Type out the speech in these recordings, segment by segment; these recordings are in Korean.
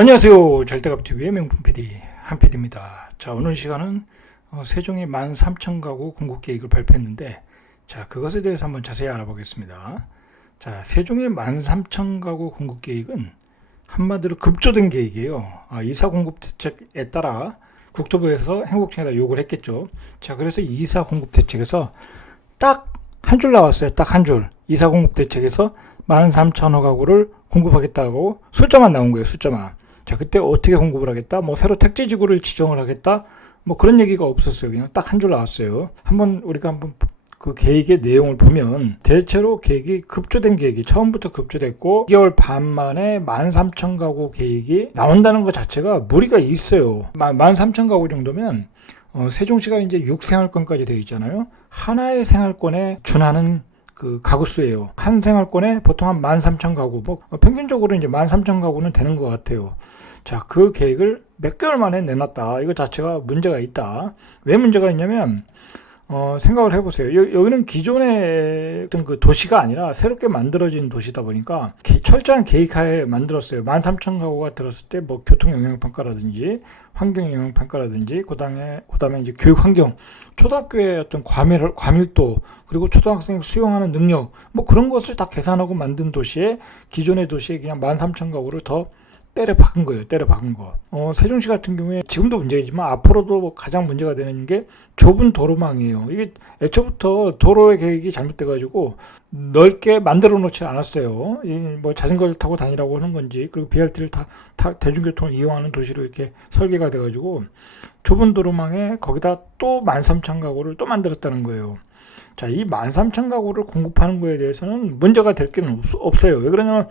안녕하세요. 절대값TV의 명품 PD 한PD입니다. 자, 오늘 시간은 세종이 13,000가구 공급 계획을 발표했는데, 자, 그것에 대해서 한번 자세히 알아보겠습니다. 자, 세종의 13,000가구 공급 계획은 한마디로 급조된 계획이에요. 이사 공급 대책에 따라 국토부에서 행복청에다 요구를 했겠죠. 자, 그래서 이사 공급 대책에서 딱 한 줄 나왔어요. 딱 한 줄. 이사 공급 대책에서 13,000호 가구를 공급하겠다고 숫자만 나온 거예요. 숫자만. 자, 그때 어떻게 공급을 하겠다? 새로 택지지구를 지정을 하겠다? 그런 얘기가 없었어요. 그냥 딱 한 줄 나왔어요. 우리가 그 계획의 내용을 보면, 대체로 계획이 급조된 계획이 처음부터 급조됐고, 2개월 반 만에 13,000가구 계획이 나온다는 것 자체가 무리가 있어요. 13,000가구 정도면, 세종시가 이제 6생활권까지 되어 있잖아요. 하나의 생활권에 준하는 그 가구 수예요. 한 생활권에 보통 한 13,000가구, 평균적으로 이제 13,000가구는 되는 것 같아요. 자, 그 계획을 몇 개월 만에 내놨다. 이거 자체가 문제가 있다. 왜 문제가 있냐면, 생각을 해보세요. 여기는 기존의 어떤 그 도시가 아니라 새롭게 만들어진 도시다 보니까 철저한 계획하에 만들었어요. 13,000가구가 들었을 때 교통영향평가라든지 환경영향평가라든지 그다음에 이제 교육환경, 초등학교의 어떤 과밀도, 그리고 초등학생 수용하는 능력, 그런 것을 다 계산하고 만든 도시에, 기존의 도시에 그냥 13,000가구를 더 때려 박은 거예요. 세종시 같은 경우에 지금도 문제이지만 앞으로도 가장 문제가 되는 게 좁은 도로망이에요. 이게 애초부터 도로의 계획이 잘못돼가지고 넓게 만들어 놓지 않았어요. 자전거를 타고 다니라고 하는 건지, 그리고 BRT를 대중교통을 이용하는 도시로 이렇게 설계가 돼가지고 좁은 도로망에 거기다 또 13,000가구를 또 만들었다는 거예요. 자, 이 13,000가구를 공급하는 거에 대해서는 문제가 될 게 없어요. 왜 그러냐면,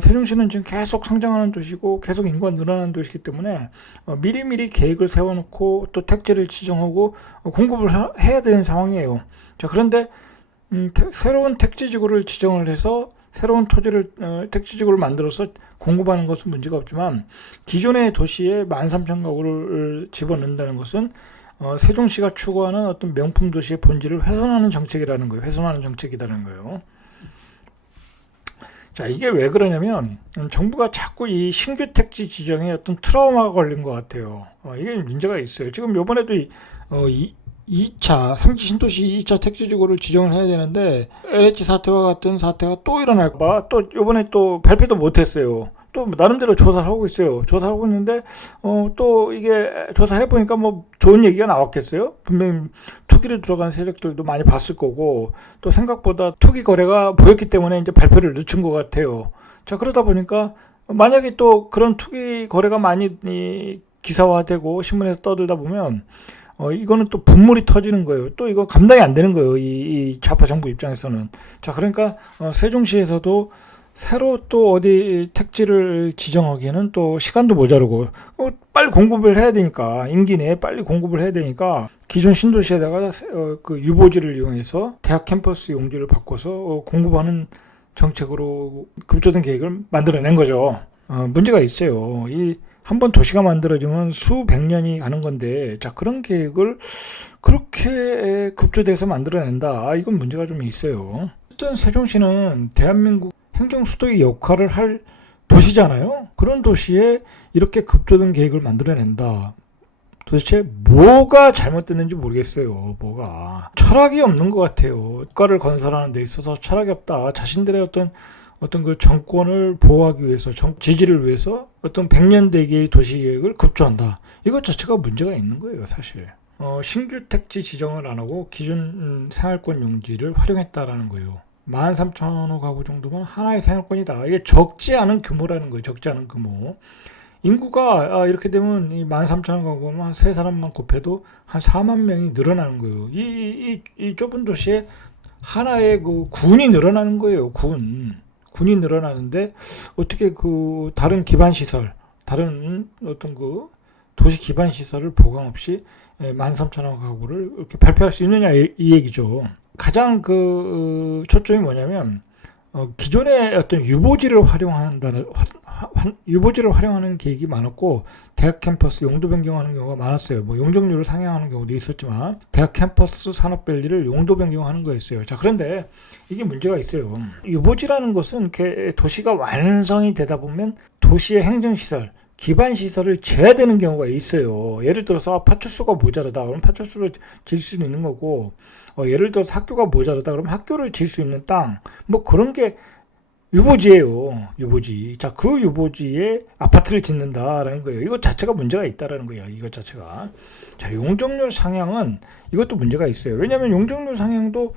세종시는 지금 계속 성장하는 도시고 계속 인구가 늘어나는 도시이기 때문에 미리미리 계획을 세워놓고 또 택지를 지정하고 공급을 해야 되는 상황이에요. 자, 그런데 새로운 택지지구를 지정을 해서 새로운 택지지구를 만들어서 공급하는 것은 문제가 없지만, 기존의 도시에 13,000가구를 집어넣는다는 것은 세종시가 추구하는 어떤 명품 도시의 본질을 훼손하는 정책이라는 거예요. 자, 이게 왜 그러냐면, 정부가 자꾸 이 신규 택지 지정에 어떤 트라우마가 걸린 것 같아요. 이게 문제가 있어요. 지금 요번에도 2차, 3기 신도시 2차 택지지구를 지정을 해야 되는데, LH 사태와 같은 사태가 또 일어날까봐 또 요번에 또 발표도 못했어요. 또 나름대로 조사를 하고 있어요. 조사하고 있는데, 또 이게 조사해보니까 좋은 얘기가 나왔겠어요? 분명히 투기로 들어간 세력들도 많이 봤을 거고, 또 생각보다 투기 거래가 보였기 때문에 이제 발표를 늦춘 것 같아요. 자, 그러다 보니까 만약에 또 그런 투기 거래가 많이 기사화되고 신문에서 떠들다 보면, 이거는 또 분물이 터지는 거예요. 또 이거 감당이 안 되는 거예요. 이 좌파 정부 입장에서는. 자, 그러니까 세종시에서도 새로 또 어디 택지를 지정하기에는 또 시간도 모자르고, 빨리 공급을 해야 되니까, 임기 내에 빨리 공급을 해야 되니까, 기존 신도시에다가 그 유보지를 이용해서 대학 캠퍼스 용지를 바꿔서 공급하는 정책으로 급조된 계획을 만들어낸 거죠. 문제가 있어요. 한번 도시가 만들어지면 수백 년이 가는 건데, 자, 그런 계획을 그렇게 급조돼서 만들어낸다. 이건 문제가 좀 있어요. 어쨌든 세종시는 대한민국 행정 수도의 역할을 할 도시잖아요. 그런 도시에 이렇게 급조된 계획을 만들어낸다. 도대체 뭐가 잘못됐는지 모르겠어요. 철학이 없는 것 같아요. 국가를 건설하는 데 있어서 철학이 없다. 자신들의 어떤 그 정권을 보호하기 위해서, 지지를 위해서 어떤 100년 대계의 도시 계획을 급조한다. 이것 자체가 문제가 있는 거예요, 사실. 신규 택지 지정을 안 하고 기존 생활권 용지를 활용했다라는 거예요. 13,000호 가구 정도면 하나의 생활권이다. 이게 적지 않은 규모라는 거예요. 적지 않은 규모. 인구가 이렇게 되면 이 13,000호 가구면 한 3사람만 곱해도 한 4만 명이 늘어나는 거예요. 이 좁은 도시에 하나의 그 군이 늘어나는 거예요. 군이 늘어나는데, 어떻게 그 다른 어떤 그 도시 기반 시설을 보강 없이 13,000호 가구를 이렇게 발표할 수 있느냐, 이 얘기죠. 가장 초점이 뭐냐면, 기존의 어떤 유보지를 활용하는 계획이 많았고, 대학 캠퍼스 용도 변경하는 경우가 많았어요. 용적률을 상향하는 경우도 있었지만, 대학 캠퍼스 산업밸리를 용도 변경하는 거였어요. 자, 그런데 이게 문제가 있어요. 유보지라는 것은 도시가 완성이 되다 보면 도시의 행정시설, 기반 시설을 재야 되는 경우가 있어요. 예를 들어서 파출소가 모자라다 그러면 파출소를 질 수 있는 거고, 예를 들어서 학교가 모자라다 그러면 학교를 질 수 있는 땅, 뭐 그런 게 유보지예요. 유보지. 자, 그 유보지에 아파트를 짓는다라는 거예요. 이것 자체가 문제가 있다라는 거예요. 이것 자체가. 자, 용적률 상향은 이것도 문제가 있어요. 왜냐하면 용적률 상향도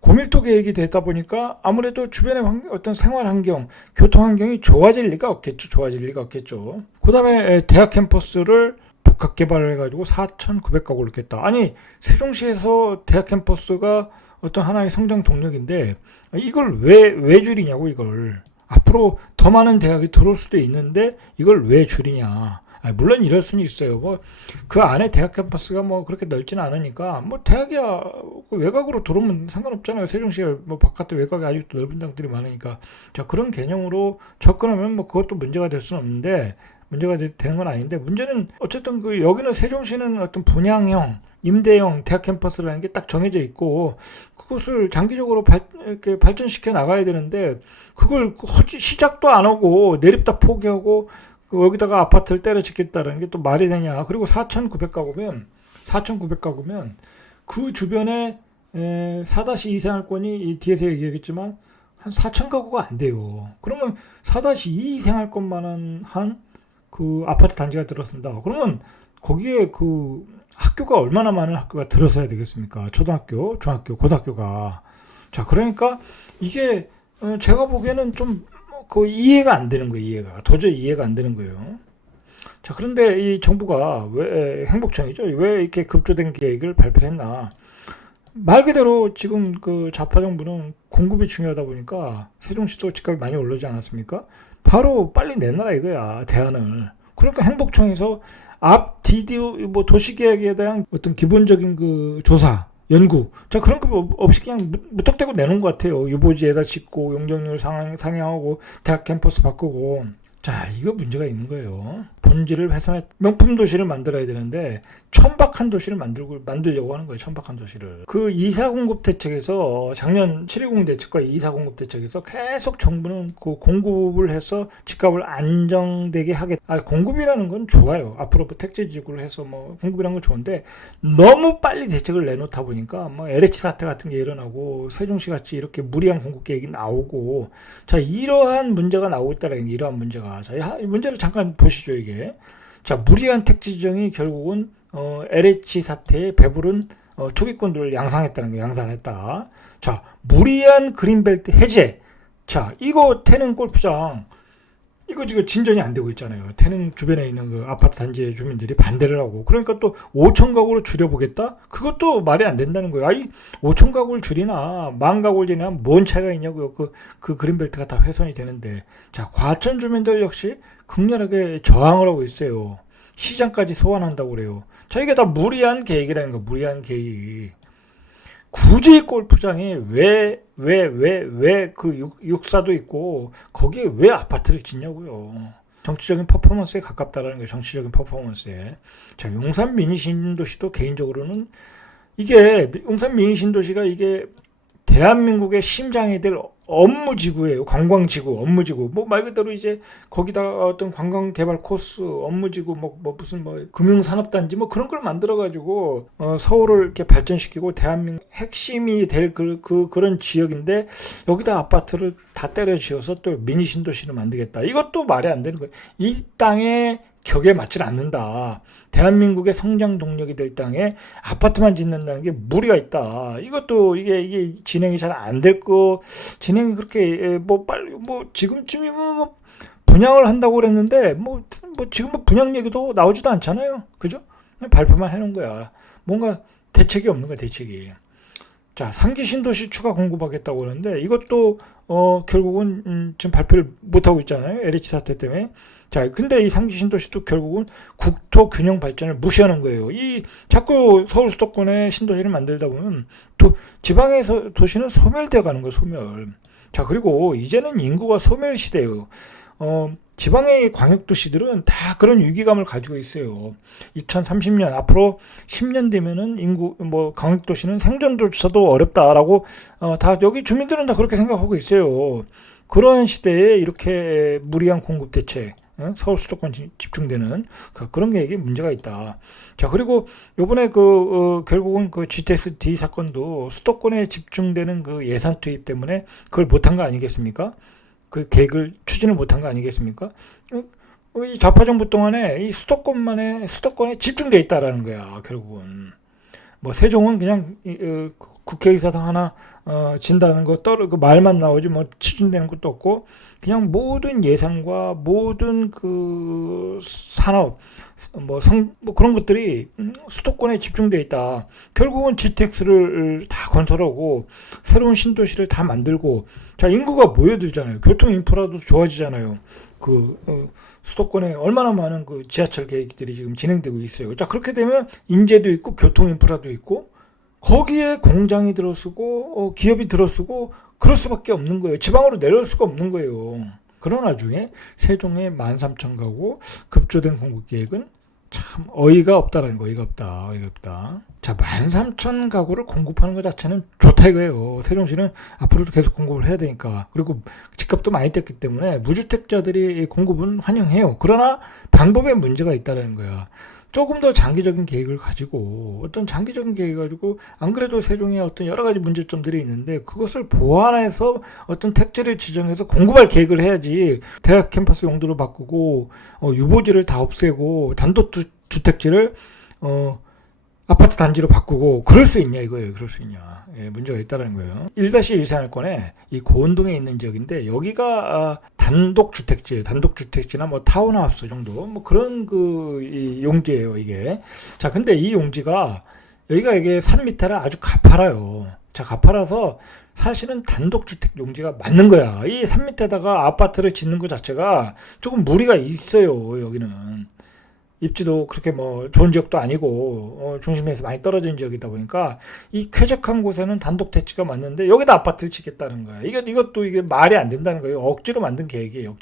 고밀도 계획이 되다 보니까 아무래도 주변의 어떤 생활 환경, 교통 환경이 좋아질 리가 없겠죠. 그 다음에 대학 캠퍼스를 복합 개발을 해가지고 4,900가구를 넣겠다. 아니, 세종시에서 대학 캠퍼스가 어떤 하나의 성장 동력인데 이걸 왜 줄이냐고. 이걸 앞으로 더 많은 대학이 들어올 수도 있는데 이걸 왜 줄이냐. 물론 이럴 수는 있어요. 뭐 그 안에 대학 캠퍼스가 뭐 그렇게 넓지는 않으니까 뭐 대학이야 외곽으로 들어오면 상관없잖아요. 세종시에 뭐 바깥에 외곽에 아직도 넓은 땅들이 많으니까. 자, 그런 개념으로 접근하면 뭐 그것도 문제가 될 수는 없는데, 문제가 되는 건 아닌데, 문제는 어쨌든 그 여기는 세종시는 어떤 분양형, 임대형 대학 캠퍼스라는 게 딱 정해져 있고 그것을 장기적으로 이렇게 발전시켜 나가야 되는데 그걸 시작도 안 하고 내립다 포기하고 여기다가 아파트를 때려 짓겠다는 게 또 말이 되냐. 그리고 4,900가구면 그 주변에 4-2 생활권이 이 뒤에서 얘기했지만 한 4,000가구가 안 돼요. 그러면 4-2 생활권만한 한 그 아파트 단지가 들어선다. 그러면 거기에 그 학교가 얼마나 많은 학교가 들어서야 되겠습니까? 초등학교, 중학교, 고등학교가. 자, 그러니까 이게 제가 보기에는 좀 이해가 안 되는 거예요. 도저히 이해가 안 되는 거예요. 자, 그런데 이 정부가 행복청이죠. 왜 이렇게 급조된 계획을 발표를 했나? 말 그대로 지금 그 좌파 정부는 공급이 중요하다 보니까 세종시도 집값이 많이 오르지 않았습니까? 바로 빨리 내놔라 이거야, 대안을. 그러니까 행복청에서 앞 뭐 도시계획에 대한 어떤 기본적인 그 조사, 연구, 자, 그런 거 없이 그냥 무턱대고 내놓은 것 같아요. 유보지에다 짓고 용적률 상향하고 대학 캠퍼스 바꾸고. 자, 이거 문제가 있는 거예요. 본질을 훼손해 명품 도시를 만들어야 되는데 천박한 도시를 만들려고 하는 거예요. 천박한 도시를. 그 2사 공급 대책에서 작년 7.10 대책과 2사 공급 대책에서 계속 정부는 그 공급을 해서 집값을 안정되게 하겠다. 공급이라는 건 좋아요. 앞으로 택지 지구를 해서 뭐 공급이라는 건 좋은데 너무 빨리 대책을 내놓다 보니까 뭐 LH 사태 같은 게 일어나고 세종시 같이 이렇게 무리한 공급 계획이 나오고, 자, 이러한 문제가 나오고 있다는 게 이러한 문제가. 자, 이 문제를 잠깐 보시죠. 이게, 자, 무리한 택지 지정이 결국은 LH 사태에 배부른 투기꾼들을 양산했다는 거예요. 양산했다. 자, 무리한 그린벨트 해제. 자, 이거 태릉 골프장 이거 지금 진전이 안 되고 있잖아요. 태릉 주변에 있는 그 아파트 단지의 주민들이 반대를 하고, 그러니까 또 5,000가구로 줄여보겠다? 그것도 말이 안 된다는 거예요. 아니, 5,000가구를 줄이나 10,000가구를 줄이나 뭔 차이가 있냐고요. 그 그린벨트가 다 훼손이 되는데. 자, 과천 주민들 역시 극렬하게 저항을 하고 있어요. 시장까지 소환한다고 그래요. 자, 이게 다 무리한 계획이라는 거, 무리한 계획. 굳이 골프장에 왜 그 육사도 있고 거기에 왜 아파트를 짓냐고요. 정치적인 퍼포먼스에 가깝다라는 거예요. 정치적인 퍼포먼스에. 자, 용산 미니신도시도 개인적으로는 이게 용산 미니신도시가 이게 대한민국의 심장이 될 업무지구예요. 관광지구, 업무지구. 뭐 말 그대로 이제 거기다 어떤 관광개발 코스, 업무지구, 무슨 금융산업단지 그런 걸 만들어가지고 서울을 이렇게 발전시키고 대한민국 핵심이 될 그런 지역인데 여기다 아파트를 다 때려 지어서 또 미니 신도시를 만들겠다. 이것도 말이 안 되는 거예요. 이 땅에 격에 맞질 않는다. 대한민국의 성장 동력이 될 땅에 아파트만 짓는다는 게 무리가 있다. 이것도 이게 진행이 잘 안 될 거, 진행이 그렇게 빨리 지금쯤이면 분양을 한다고 그랬는데 지금 분양 얘기도 나오지도 않잖아요. 그죠? 그냥 발표만 해놓은 거야. 뭔가 대책이 없는 거야, 대책이. 자, 3기 신도시 추가 공급하겠다고 그러는데 이것도 결국은 지금 발표를 못 하고 있잖아요. LH 사태 때문에. 자, 근데 이 3기 신도시도 결국은 국토 균형 발전을 무시하는 거예요. 자꾸 서울 수도권에 신도시를 만들다 보면 지방의 도시는 소멸되어 가는 거예요, 소멸. 자, 그리고 이제는 인구가 소멸 시대예요. 지방의 광역도시들은 다 그런 위기감을 가지고 있어요. 2030년, 앞으로 10년 되면은 광역도시는 생존조차도 어렵다라고, 다, 여기 주민들은 다 그렇게 생각하고 있어요. 그런 시대에 이렇게 무리한 공급 대책, 서울 수도권 집중되는 그런 계획에 문제가 있다. 자, 그리고 요번에 결국은 그 GTX-D 사건도 수도권에 집중되는 그 예산 투입 때문에 그걸 못한 거 아니겠습니까? 그 계획을 추진을 못한 거 아니겠습니까? 이 좌파 정부 동안에 이 수도권에 집중돼 있다라는 거야, 결국은. 뭐 세종은 그냥 국회의사당 하나 진다는 거 그 말만 나오지 뭐 추진되는 것도 없고, 그냥 모든 예산과 모든 그 산업 뭐 그런 것들이 수도권에 집중돼 있다. 결국은 GTX를 다 건설하고 새로운 신도시를 다 만들고, 자, 인구가 모여들잖아요. 교통 인프라도 좋아지잖아요. 수도권에 얼마나 많은 그 지하철 계획들이 지금 진행되고 있어요. 자, 그렇게 되면 인재도 있고 교통 인프라도 있고 거기에 공장이 들어서고 기업이 들어서고 그럴 수밖에 없는 거예요. 지방으로 내려올 수가 없는 거예요. 그런 와중에 세종의 13,000가구 급조된 공급 계획은 참 어이가 없다라는 거. 어이가 없다. 자, 13,000가구를 공급하는 것 자체는 좋다 이거예요. 세종시는 앞으로도 계속 공급을 해야 되니까. 그리고 집값도 많이 뗐기 때문에 무주택자들이 공급은 환영해요. 그러나 방법에 문제가 있다는 거야. 조금 더 장기적인 계획을 가지고, 안 그래도 세종에 어떤 여러 가지 문제점들이 있는데 그것을 보완해서 어떤 택지를 지정해서 공급할 계획을 해야지. 대학 캠퍼스 용도로 바꾸고 유보지를 다 없애고 단독주택지를 아파트 단지로 바꾸고 그럴 수 있냐 이거예요. 그럴 수 있냐. 예, 문제가 있다는 거예요. 1-1 생활권에 이 고운동에 있는 지역인데 여기가 단독주택지나 뭐 타운하우스 정도 뭐 그런 이 용지예요, 이게. 자, 근데 이 용지가 이게 산 밑에라 아주 가파라요. 자, 가파라서 사실은 단독주택 용지가 맞는 거야. 이 산 밑에다가 아파트를 짓는 것 자체가 조금 무리가 있어요, 여기는. 입지도 그렇게 뭐 좋은 지역도 아니고 중심에서 많이 떨어진 지역이다 보니까 이 쾌적한 곳에는 단독 택지가 맞는데 여기다 아파트를 짓겠다는 거야. 이것도 이게 말이 안 된다는 거예요. 억지로 만든 계획이에요.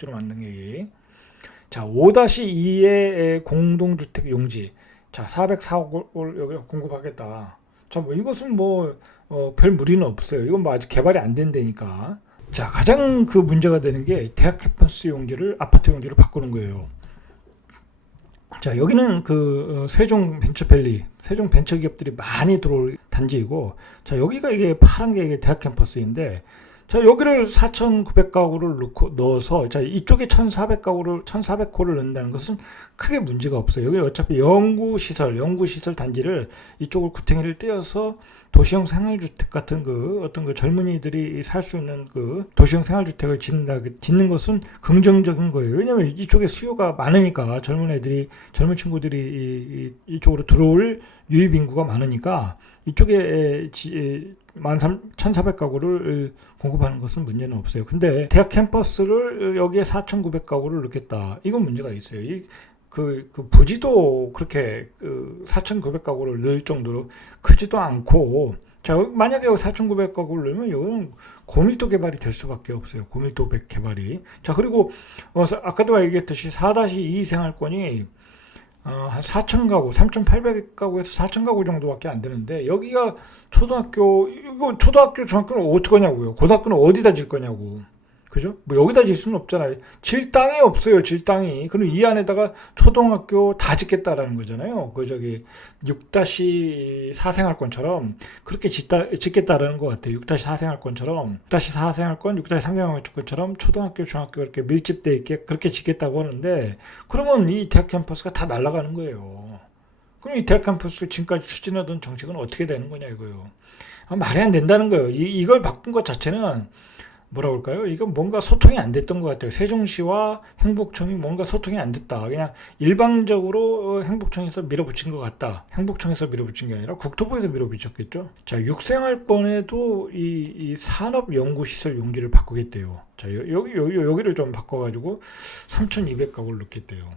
자, 5-2의 공동주택 용지. 자, 404억을 여기 공급하겠다. 자, 뭐 이것은 별 무리는 없어요. 이건 뭐 아직 개발이 안 된다니까. 자, 가장 그 문제가 되는 게 대학 캠퍼스 용지를 아파트 용지로 바꾸는 거예요. 자, 여기는 세종 벤처밸리, 세종 벤처 기업들이 많이 들어올 단지이고, 자, 여기가 이게 파란 게 이게 대학 캠퍼스인데, 자, 여기를 4,900가구를 넣어서, 자, 이쪽에 1,400호를 넣는다는 것은 크게 문제가 없어요. 여기 어차피 연구시설 단지를 이쪽을 구탱이를 떼어서 도시형 생활주택 같은 어떤 젊은이들이 살 수 있는 도시형 생활주택을 짓는 것은 긍정적인 거예요. 왜냐면 이쪽에 수요가 많으니까 젊은 친구들이 이쪽으로 들어올 유입 인구가 많으니까 이쪽에 1,400가구를 공급하는 것은 문제는 없어요. 근데 대학 캠퍼스를 여기에 4,900가구를 넣겠다. 이건 문제가 있어요. 부지도 그렇게 4,900가구를 넣을 정도로 크지도 않고, 자, 만약에 4,900가구를 넣으면 이거는 고밀도 개발이 될 수밖에 없어요. 고밀도 개발이. 자, 그리고 아까도 얘기했듯이 4-2 생활권이 한 4,000가구, 3,800가구에서 4,000가구 정도밖에 안 되는데 여기가 초등학교, 중학교는 어떻게 하냐고요. 고등학교는 어디다 질 거냐고. 그죠? 뭐 여기다 질 수는 없잖아요. 질 땅이 없어요, 질 땅이. 그럼 이 안에다가 초등학교 다 짓겠다라는 거잖아요. 6-4 생활권처럼 그렇게 짓겠다라는 것 같아요. 6-4 생활권처럼, 6-4 생활권, 6-3 생활권처럼 초등학교, 중학교 이렇게 밀집돼 있게 그렇게 짓겠다고 하는데, 그러면 이 대학 캠퍼스가 다 날아가는 거예요. 그럼 이 대학 캠퍼스 지금까지 추진하던 정책은 어떻게 되는 거냐 이거예요. 말이 안 된다는 거예요. 이걸 바꾼 것 자체는 뭐라 그럴까요? 이건 뭔가 소통이 안 됐던 것 같아요. 세종시와 행복청이 뭔가 소통이 안 됐다. 그냥 일방적으로 행복청에서 밀어붙인 것 같다. 행복청에서 밀어붙인 게 아니라 국토부에서 밀어붙였겠죠. 자, 6생활권에도 이 산업연구시설 용지를 바꾸겠대요. 자, 여기를 좀 바꿔가지고 3,200가구를 넣겠대요.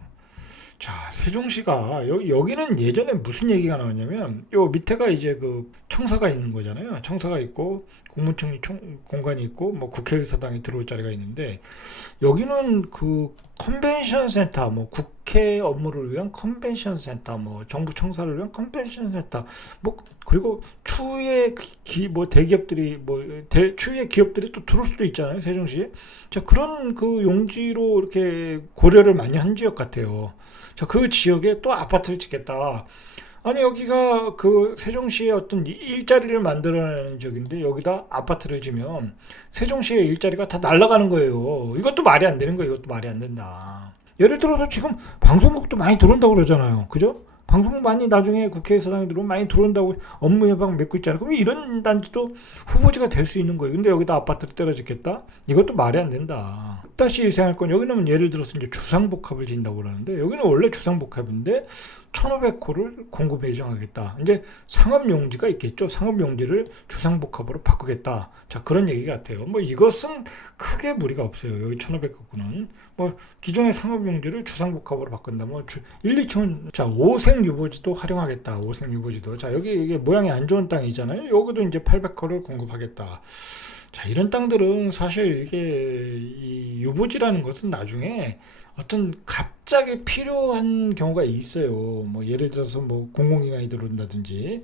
자, 세종시가 여기는 예전에 무슨 얘기가 나왔냐면 요 밑에가 이제 청사가 있는 거잖아요. 청사가 있고 국무총리 공간이 있고 뭐 국회의사당이 들어올 자리가 있는데 여기는 그 컨벤션 센터, 뭐 국회 업무를 위한 컨벤션 센터, 뭐 정부 청사를 위한 컨벤션 센터, 뭐 그리고 추후에 뭐 대기업들이 추후에 기업들이 또 들어올 수도 있잖아요, 세종시에. 자, 그런 그 용지로 이렇게 고려를 많이 한 지역 같아요. 자, 그 지역에 또 아파트를 짓겠다. 아니, 여기가 그 세종시의 어떤 일자리를 만들어내는 지역인데 여기다 아파트를 지면 세종시의 일자리가 다 날아가는 거예요. 이것도 말이 안 되는 거예요. 이것도 말이 안 된다. 예를 들어서 지금 방송국도 많이 들어온다고 그러잖아요. 그죠? 방송국 많이 나중에 국회의사당에 들어오면 많이 들어온다고 업무 예방 맺고 있잖아요. 그럼 이런 단지도 후보지가 될 수 있는 거예요. 근데 여기다 아파트를 때려 짓겠다? 이것도 말이 안 된다. 다시 일생할 건 여기는 예를 들어서 이제 주상복합을 짓는다고 그러는데 여기는 원래 주상복합인데 1,500호를 공급 예정하겠다. 이제 상업용지가 있겠죠. 상업용지를 주상복합으로 바꾸겠다. 자, 그런 얘기 같아요. 뭐 이것은 크게 무리가 없어요. 여기 1,500호는 뭐 기존의 상업용지를 주상복합으로 바꾼다. 뭐 1, 2층은 자 5생유보지도 활용하겠다. 5생유보지도 자 여기 이게 모양이 안 좋은 땅이잖아요. 여기도 이제 800호를 공급하겠다. 자, 이런 땅들은 사실 이게 이 유보지라는 것은 나중에 어떤 갑자기 필요한 경우가 있어요. 뭐 예를 들어서 뭐 공공기관이 들어온다든지.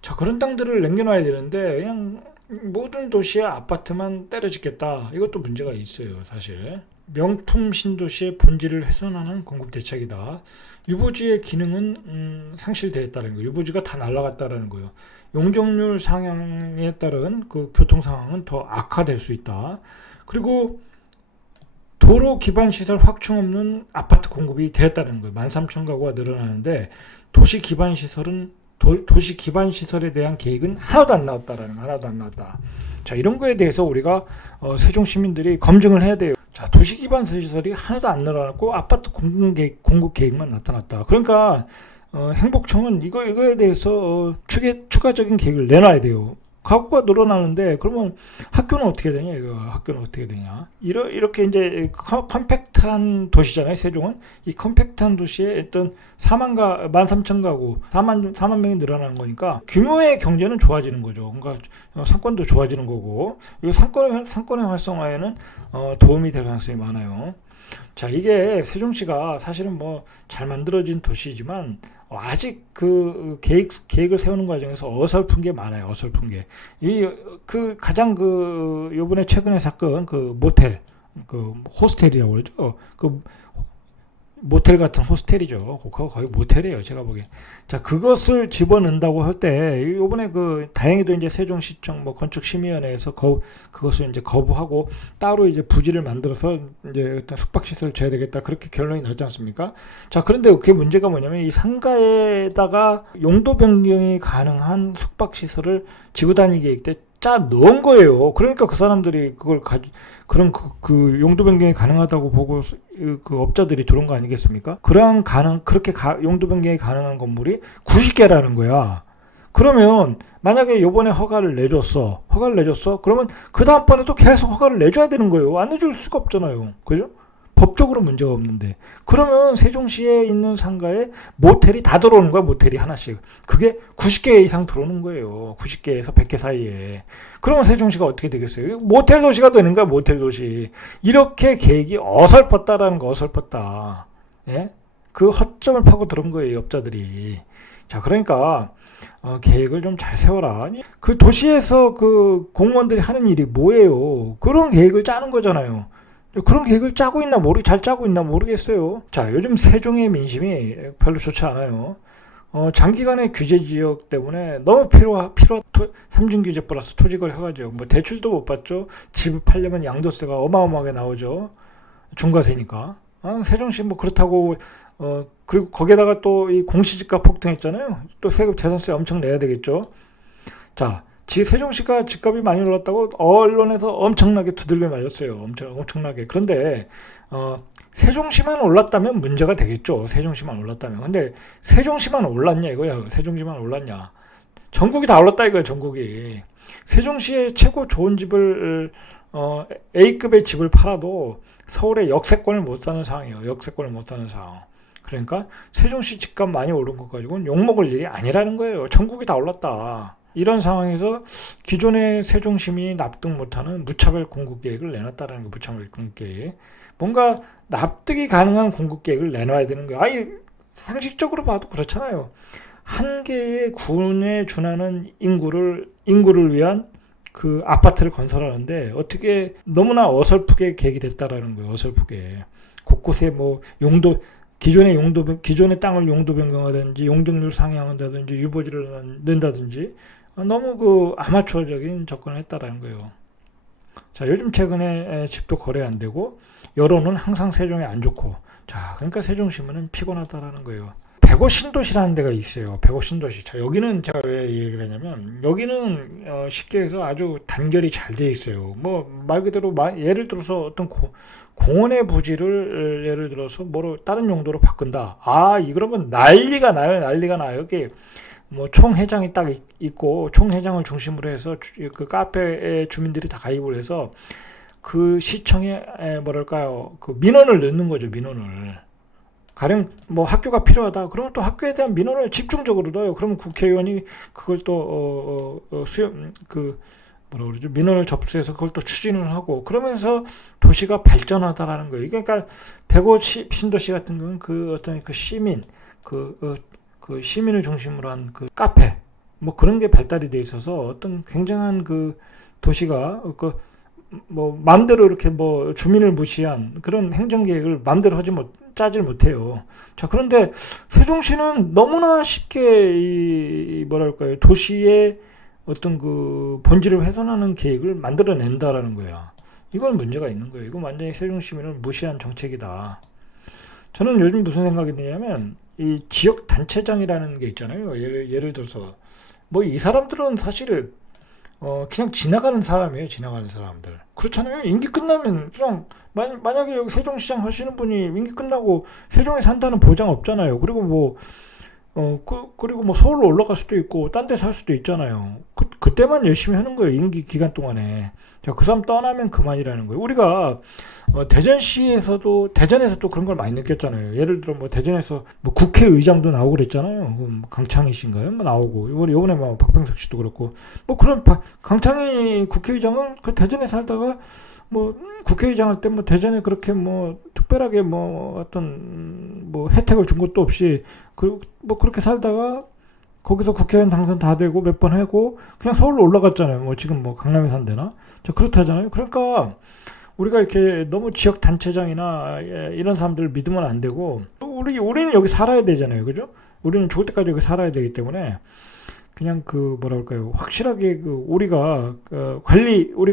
자, 그런 땅들을 남겨놔야 되는데 그냥 모든 도시에 아파트만 때려 짓겠다. 이것도 문제가 있어요, 사실. 명품 신도시의 본질을 훼손하는 공급 대책이다. 유보지의 기능은 상실되었다는 거예요. 유보지가 다 날아갔다라는 거예요. 용적률 상향에 따른 그 교통 상황은 더 악화될 수 있다. 그리고 도로 기반 시설 확충 없는 아파트 공급이 되었다는 거예요. 13,000가구가 늘어나는데 도시 기반 시설은 도시 기반 시설에 대한 계획은 하나도 안 나왔다라는 거, 하나도 안 나왔다. 자, 이런 거에 대해서 우리가 세종 시민들이 검증을 해야 돼요. 자, 도시 기반 시설이 하나도 안 늘어났고 아파트 공급 계획만 나타났다. 그러니까 행복청은 이거에 대해서 추가적인 계획을 내놔야 돼요. 가구가 늘어나는데 그러면 학교는 어떻게 되냐? 이거 학교는 어떻게 되냐? 이렇게 이제 컴팩트한 도시잖아요. 세종은 이 컴팩트한 도시에 어떤 13,000가구 4만 명이 늘어나는 거니까 규모의 경제는 좋아지는 거죠. 그러니까 상권도 좋아지는 거고 이 상권의 활성화에는 도움이 될 가능성이 많아요. 자, 이게 세종시가 사실은 뭐 잘 만들어진 도시지만 아직 그 계획을 세우는 과정에서 어설픈 게 많아요. 어설픈 게. 가장 요번에 최근에 사건 모텔, 호스텔이라고 그러죠. 모텔 같은 호스텔이죠. 거의 모텔이에요, 제가 보기엔. 자, 그것을 집어넣는다고 할 때, 요번에 다행히도 이제 세종시청 건축심의위원회에서 그것을 이제 거부하고 따로 이제 부지를 만들어서 이제 일단 숙박시설을 줘야 되겠다. 그렇게 결론이 나지 않습니까? 자, 그런데 그게 문제가 뭐냐면 이 상가에다가 용도 변경이 가능한 숙박시설을 지구단위 계획 때 짜 넣은 거예요. 그러니까 그 사람들이 그걸 그런 용도 변경이 가능하다고 보고 그 업자들이 들어온 거 아니겠습니까? 그렇게 용도 변경이 가능한 건물이 90개라는 거야. 그러면 만약에 요번에 허가를 내줬어. 그러면 그 다음번에도 계속 허가를 내줘야 되는 거예요. 안 내줄 수가 없잖아요. 그죠? 법적으로 문제가 없는데. 그러면 세종시에 있는 상가에 모텔이 다 들어오는 거야. 모텔이 하나씩. 그게 90개 이상 들어오는 거예요. 90개에서 100개 사이에. 그러면 세종시가 어떻게 되겠어요? 모텔 도시가 되는 거야. 모텔 도시. 이렇게 계획이 어설펐다라는 거. 어설펐다. 예? 그 허점을 파고 들은 거예요. 업자들이. 자, 그러니까 계획을 좀 잘 세워라. 그 도시에서 그 공무원들이 하는 일이 뭐예요? 그런 계획을 짜는 거잖아요. 그런 계획을 잘 짜고 있나 모르겠어요. 자, 요즘 세종의 민심이 별로 좋지 않아요. 장기간의 규제 지역 때문에 너무 삼중규제 플러스 토지거래 해가지고 대출도 못 받죠. 집을 팔려면 양도세가 어마어마하게 나오죠. 중과세니까. 세종시 그렇다고 그리고 거기에다가 또 이 공시지가 폭등했잖아요. 또 세금 재산세 엄청 내야 되겠죠. 자, 세종시가 집값이 많이 올랐다고 언론에서 엄청나게 두들겨 맞았어요. 엄청나게. 그런데 세종시만 올랐다면 문제가 되겠죠. 세종시만 올랐다면. 근데 세종시만 올랐냐 이거야. 세종시만 올랐냐. 전국이 다 올랐다 이거야. 전국이. 세종시의 최고 좋은 집을 A급의 집을 팔아도 서울에 역세권을 못 사는 상황이에요. 역세권을 못 사는 상황. 그러니까 세종시 집값 많이 오른 것 가지고는 욕먹을 일이 아니라는 거예요. 전국이 다 올랐다. 이런 상황에서 기존의 세종시민이 납득 못하는 무차별 공급 계획을 내놨다라는 거, 무차별 공급 계획. 뭔가 납득이 가능한 공급 계획을 내놔야 되는 거예요. 아니, 상식적으로 봐도 그렇잖아요. 한 개의 군에 준하는 인구를 위한 그 아파트를 건설하는데 어떻게 너무나 어설프게 계획이 됐다라는 거예요. 어설프게. 곳곳에 뭐 기존의 땅을 용도 변경하든지 용적률 상향한다든지 유보지를 넣는다든지 너무 그 아마추어적인 접근을 했다라는 거예요. 자, 요즘 최근에 집도 거래 안 되고 여론은 항상 세종에 안 좋고, 자, 그러니까 세종시민은 피곤하다라는 거예요. 105 신도시라는 데가 있어요. 105 신도시. 자, 여기는 제가 왜 얘기를 하냐면, 여기는 쉽게 해서 아주 단결이 잘 돼 있어요. 뭐 말 그대로 예를 들어서 어떤 공원의 부지를 예를 들어서 뭐로 다른 용도로 바꾼다. 아, 그러면 난리가 나요. 난리가 나요. 여기 뭐 총회장이 딱 있고, 총회장을 중심으로 해서 그 카페에 주민들이 다 가입을 해서 그 시청에 뭐랄까요, 그 민원을 넣는 거죠. 민원을. 가령 뭐 학교가 필요하다. 그러면 또 학교에 대한 민원을 집중적으로 넣어요. 그러면 국회의원이 그걸 또 수렴 그 뭐라 그러죠? 민원을 접수해서 그걸 또 추진을 하고, 그러면서 도시가 발전하다라는 거예요. 그러니까 105 신도시 같은 경우는 그 어떤 그 시민 그 시민을 중심으로 한 그 카페 뭐 그런 게 발달이 돼 있어서 어떤 굉장한 그 도시가 뭐 마음대로 이렇게 뭐 주민을 무시한 그런 행정 계획을 마음대로 짜질 못해요. 자, 그런데 세종시는 너무나 쉽게 이 뭐랄까요, 도시의 어떤 그 본질을 훼손하는 계획을 만들어낸다라는 거야. 이건 문제가 있는 거예요. 이건 완전히 세종시민을 무시한 정책이다. 저는 요즘 무슨 생각이 드냐면, 이 지역 단체장이라는 게 있잖아요. 예를 들어서 뭐 이 사람들은 사실 그냥 지나가는 사람이에요. 지나가는 사람들. 그렇잖아요. 임기 끝나면 그냥 만약에 여기 세종시장 하시는 분이 임기 끝나고 세종에 산다는 보장 없잖아요. 그리고 뭐 그리고 뭐 서울로 올라갈 수도 있고 딴 데 살 수도 있잖아요. 그때만 열심히 하는 거예요. 임기 기간 동안에. 자, 그 사람 떠나면 그만이라는 거예요. 우리가 대전에서도 그런 걸 많이 느꼈잖아요. 예를 들어 뭐 대전에서 뭐 국회의장도 나오고 그랬잖아요. 강창희 씨인가요? 뭐 나오고 이번에 뭐 박병석 씨도 그렇고, 뭐 그런 강창희 국회의장은 그 대전에 살다가 뭐 국회의장 할 때 뭐 대전에 그렇게 뭐 특별하게 뭐 어떤 뭐 혜택을 준 것도 없이 뭐 그렇게 살다가 거기서 국회의원 당선 다 되고 몇 번 하고 그냥 서울로 올라갔잖아요. 뭐 지금 뭐 강남에 산대나. 자, 그렇다잖아요. 그러니까 우리가 이렇게 너무 지역 단체장이나 이런 사람들을 믿으면 안 되고, 우리는 여기 살아야 되잖아요. 그죠? 우리는 죽을 때까지 여기 살아야 되기 때문에 그냥 그 뭐랄까요, 확실하게 그 우리가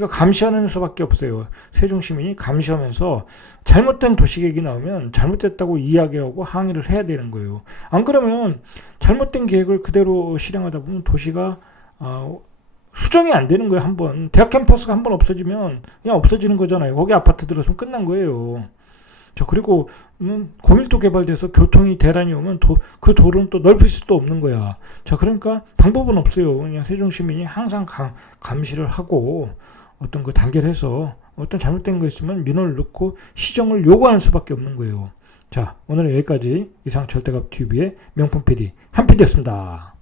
감시하는 수밖에 없어요. 세종시민이 감시하면서 잘못된 도시계획이 나오면 잘못됐다고 이야기하고 항의를 해야 되는 거예요. 안 그러면 잘못된 계획을 그대로 실행하다 보면 도시가 수정이 안 되는 거예요. 한번 대학 캠퍼스가 한번 없어지면 그냥 없어지는 거잖아요. 거기 아파트 들어서면 끝난 거예요. 자, 그리고 고밀도 개발돼서 교통이 대란이 오면 그 도로는 또 넓힐 수도 없는 거야. 자, 그러니까 방법은 없어요. 그냥 세종시민이 항상 감시를 하고 어떤 거 단결해서 어떤 잘못된 거 있으면 민원을 넣고 시정을 요구하는 수밖에 없는 거예요. 자, 오늘은 여기까지. 이상 절대값 TV의 명품 PD 한 PD였습니다.